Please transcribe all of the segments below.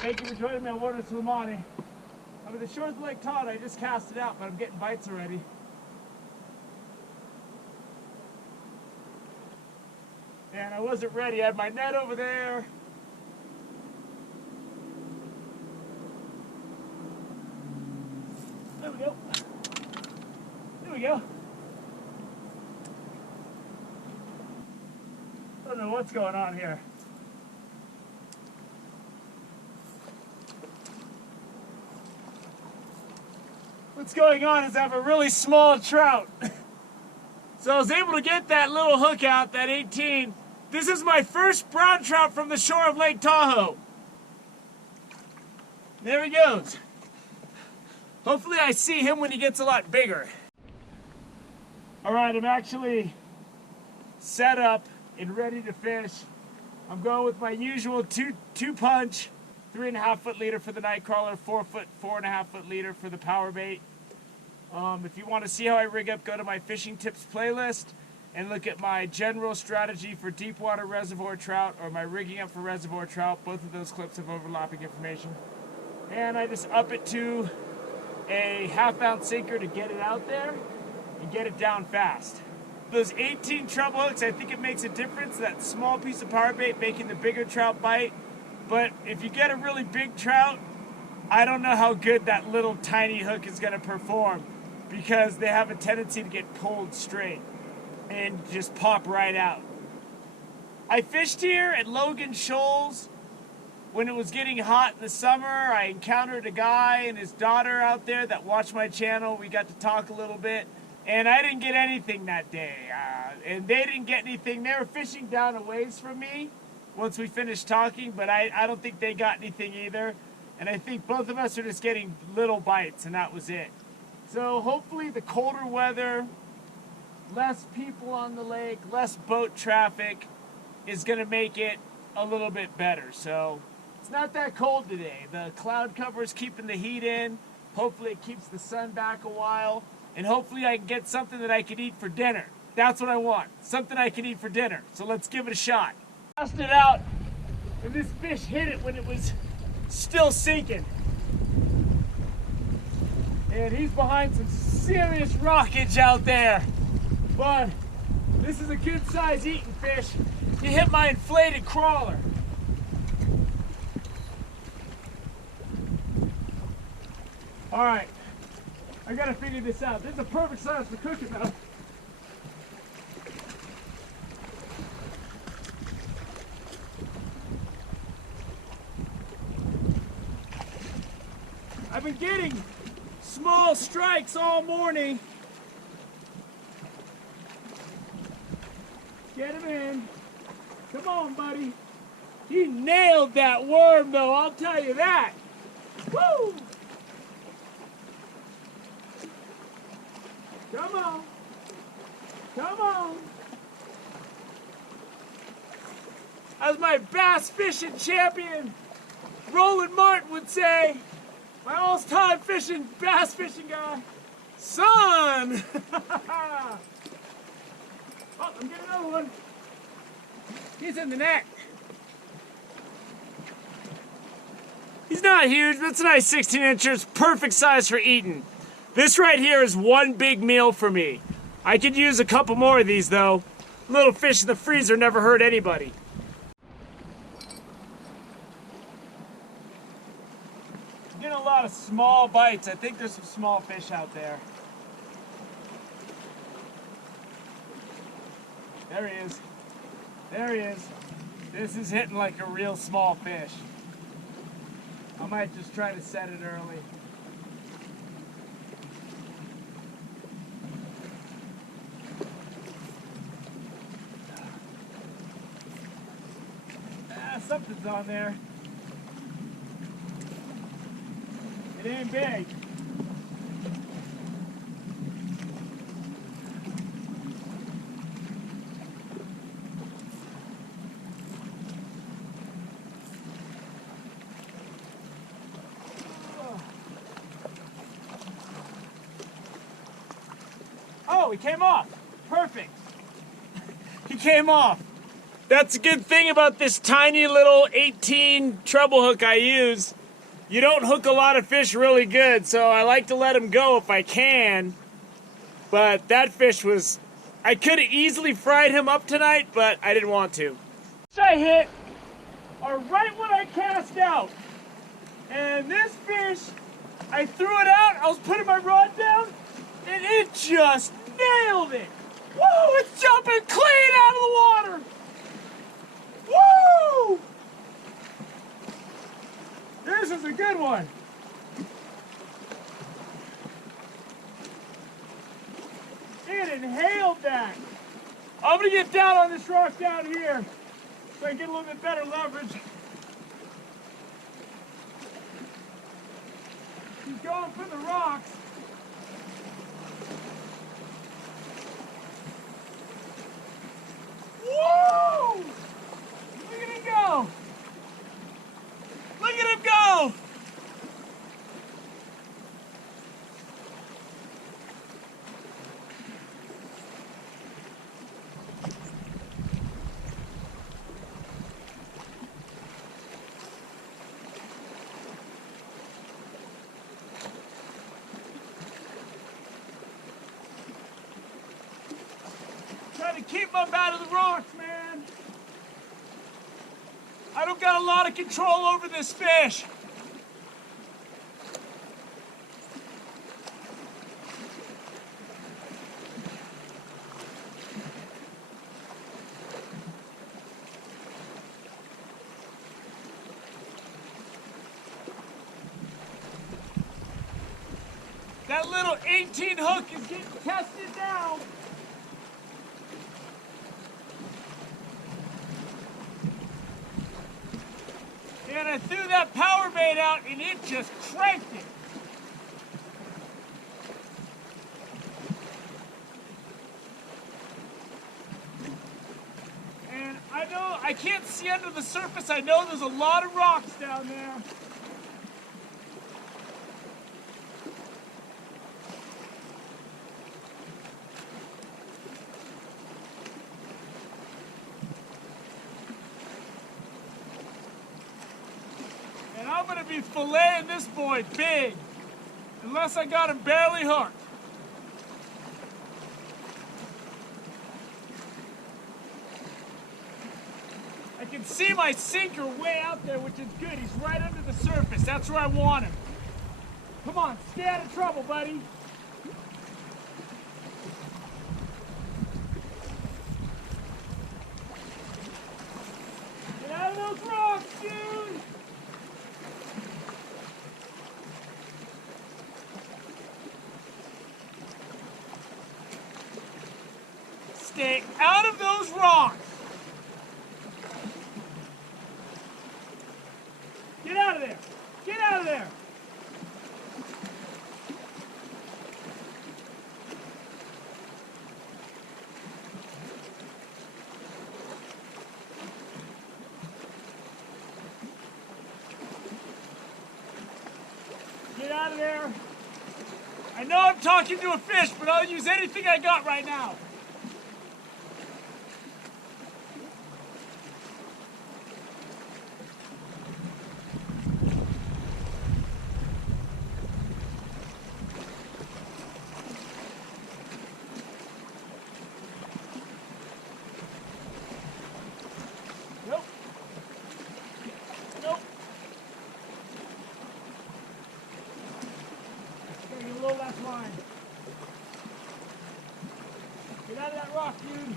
Thank you for joining me on Water Suleimani. I'm at the shores of Lake Tahoe. I just cast it out, but I'm getting bites already. And I wasn't ready. I had my net over there. There we go. There we go. I don't know what's going on here. What's going on is I have a really small trout. So I was able to get that little hook out, that 18. This is my first brown trout from the shore of Lake Tahoe. There he goes. Hopefully I see him when he gets a lot bigger. All right, I'm actually set up and ready to fish. I'm going with my usual two punch, 3.5 foot leader for the night crawler, 4 foot, 4.5 foot leader for the power bait. If you want to see how I rig up, go to my fishing tips playlist and look at my general strategy for deep water reservoir trout or my rigging up for reservoir trout. Both of those clips have overlapping information. And I just up it to a 1/2 ounce sinker to get it out there and get it down fast. Those 18 treble hooks, I think it makes a difference, that small piece of power bait making the bigger trout bite. But if you get a really big trout, I don't know how good that little tiny hook is going to perform, because they have a tendency to get pulled straight and just pop right out. I fished here at Logan Shoals when it was getting hot in the summer. I encountered a guy and his daughter out there that watched my channel. We got to talk a little bit, and I didn't get anything that day. And they didn't get anything. They were fishing down a ways from me once we finished talking, but I don't think they got anything either. And I think both of us are just getting little bites, and that was it. So hopefully the colder weather, less people on the lake, less boat traffic is going to make it a little bit better. So it's not that cold today. The cloud cover is keeping the heat in. Hopefully it keeps the sun back a while. And hopefully I can get something that I can eat for dinner. That's what I want. Something I can eat for dinner. So let's give it a shot. Cast it out, and this fish hit it when it was still sinking. And he's behind some serious rockage out there. But this is a good size eating fish. He hit my inflated crawler. All right, I gotta figure this out. This is a perfect size for cooking though. I've been getting small strikes all morning. Get him in. Come on, buddy. He nailed that worm, though, I'll tell you that. Woo! Come on. Come on. As my bass fishing champion, Roland Martin would say, my all-time bass fishing guy, son! Oh, I'm getting another one. He's in the net. He's not huge, but it's a nice 16 inches, perfect size for eating. This right here is one big meal for me. I could use a couple more of these though. Little fish in the freezer never hurt anybody. Getting a lot of small bites. I think there's some small fish out there. There he is. There he is. This is hitting like a real small fish. I might just try to set it early. Something's on there. It ain't big. Oh, he came off. Perfect. He came off. That's a good thing about this tiny little 18 treble hook I use. You don't hook a lot of fish really good, so I like to let them go if I can. But that fish was... I could have easily fried him up tonight, but I didn't want to. I hit are right when I cast out. And this fish, I threw it out, I was putting my rod down, and it just nailed it. Woo! It's jumping clean out of the water. Woo! This is a good one. It inhaled that. I'm gonna get down on this rock down here so I can get a little bit better leverage. He's going for the rocks. Woo! Look at him go! Look at him go! Trying to keep him out of the rocks, man. I don't got a lot of control over this fish. That little 18 hook is getting tested now. And I threw that power bait out and it just cranked it. And I know I can't see under the surface. I know there's a lot of rocks down there. I'm gonna be filleting this boy big, unless I got him barely hooked. I can see my sinker way out there, which is good. He's right under the surface. That's where I want him. Come on, stay out of trouble, buddy. Get out of those rocks, dude! Stay out of those rocks. Get out of there. Get out of there. Get out of there. I know I'm talking to a fish, but I'll use anything I got right now. Nope. Nope. Gotta get a little less line. Get out of that rock, dude.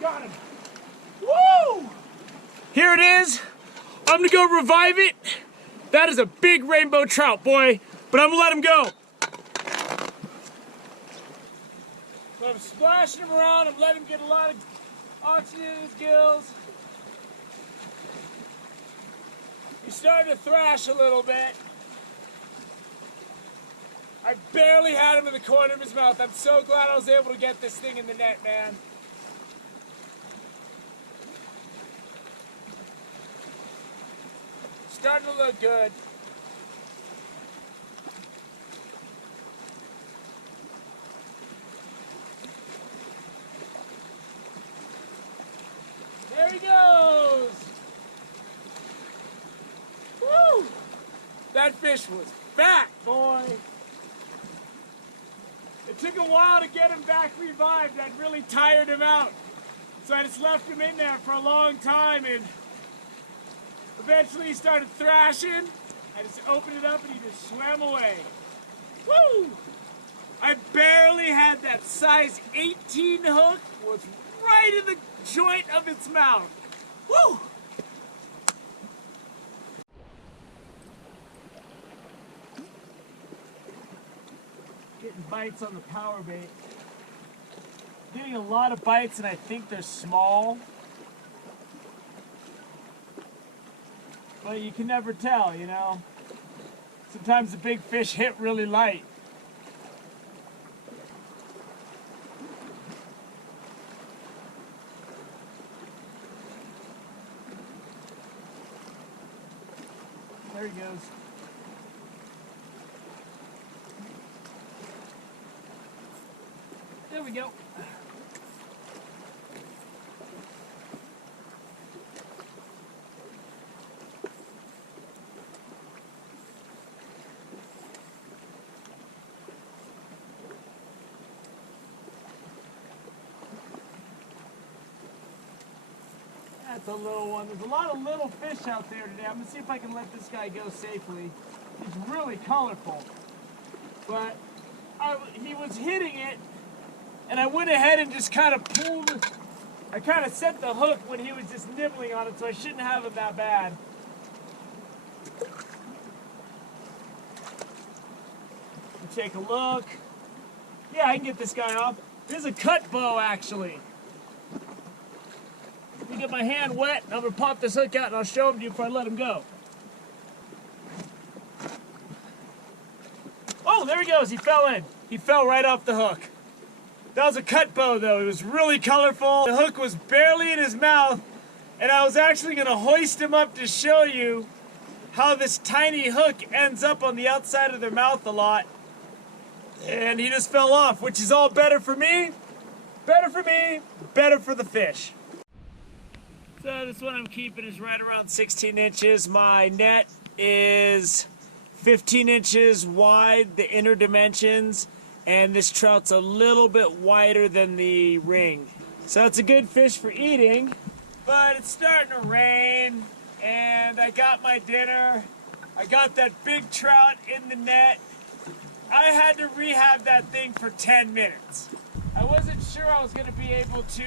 Got him. Woo! Here it is. I'm gonna go revive it. That is a big rainbow trout, boy. But I'm gonna let him go. So I'm splashing him around. I'm letting him get a lot of oxygen in his gills. He's starting to thrash a little bit. I barely had him in the corner of his mouth. I'm so glad I was able to get this thing in the net, man. Starting to look good. he goes. Woo! That fish was fat, boy. It took a while to get him back revived. That really tired him out. So I just left him in there for a long time, and eventually he started thrashing. I just opened it up and he just swam away. Woo! I barely had that size 18 hook, was right in the joint of its mouth. Woo! Getting bites on the power bait. Getting a lot of bites, and I think they're small. But you can never tell, you know. Sometimes the big fish hit really light. There he goes. There we go. That's a little one. There's a lot of little fish out there today. I'm going to see if I can let this guy go safely. He's really colorful. But he was hitting it, and I went ahead and just kind of pulled. I kind of set the hook when he was just nibbling on it, so I shouldn't have him that bad. Take a look. Yeah, I can get this guy off. This is a cut bow, actually. Let me get my hand wet, and I'm going to pop this hook out, and I'll show him to you before I let him go. Oh, there he goes. He fell in. He fell right off the hook. That was a cut bow, though. It was really colorful. The hook was barely in his mouth, and I was actually going to hoist him up to show you how this tiny hook ends up on the outside of their mouth a lot. And he just fell off, which is all better for me, better for the fish. So this one I'm keeping is right around 16 inches. My net is 15 inches wide, the inner dimensions, and this trout's a little bit wider than the ring. So it's a good fish for eating, but it's starting to rain, and I got my dinner. I got that big trout in the net. I had to rehab that thing for 10 minutes. I wasn't sure I was going to be able to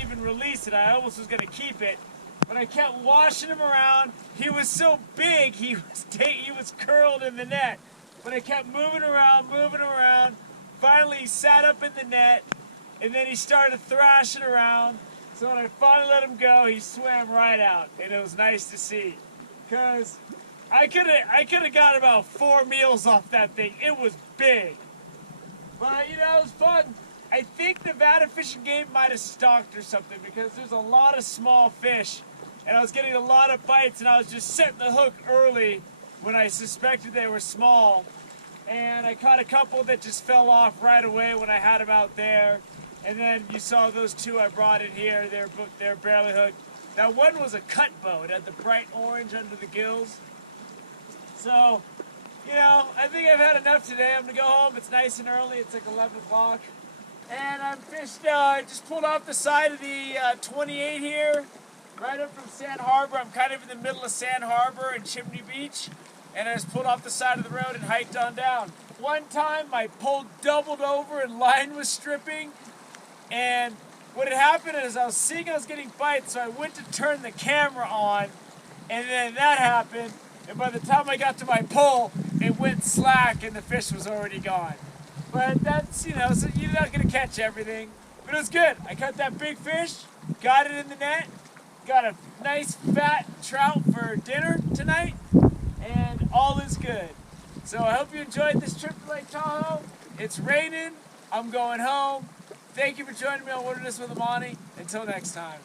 even release it. I almost was going to keep it, but I kept washing him around. He was so big, he was curled in the net, but I kept moving around. Finally, he sat up in the net, and then he started thrashing around. So when I finally let him go, he swam right out, and it was nice to see, because I could have got about 4 meals off that thing. It was big. But, you know, it was fun. I think Nevada Fish and Game might have stalked or something, because there's a lot of small fish, and I was getting a lot of bites, and I was just setting the hook early when I suspected they were small. And I caught a couple that just fell off right away when I had them out there. And then you saw those two I brought in here. They're barely hooked. That one was a cut bow. It had the bright orange under the gills. So, you know, I think I've had enough today. I'm going to go home. It's nice and early. It's like 11 o'clock. And I'm fished, I just pulled off the side of the 28 here, right up from Sand Harbor. I'm kind of in the middle of Sand Harbor and Chimney Beach. And I just pulled off the side of the road and hiked on down. One time, my pole doubled over and line was stripping. And what had happened is I was seeing I was getting bites, so I went to turn the camera on. And then that happened. And by the time I got to my pole, it went slack and the fish was already gone. But that's, you know, so you're not going to catch everything. But it was good. I caught that big fish, got it in the net, got a nice fat trout for dinner tonight, and all is good. So I hope you enjoyed this trip to Lake Tahoe. It's raining. I'm going home. Thank you for joining me on Wilderness with Amani. Until next time.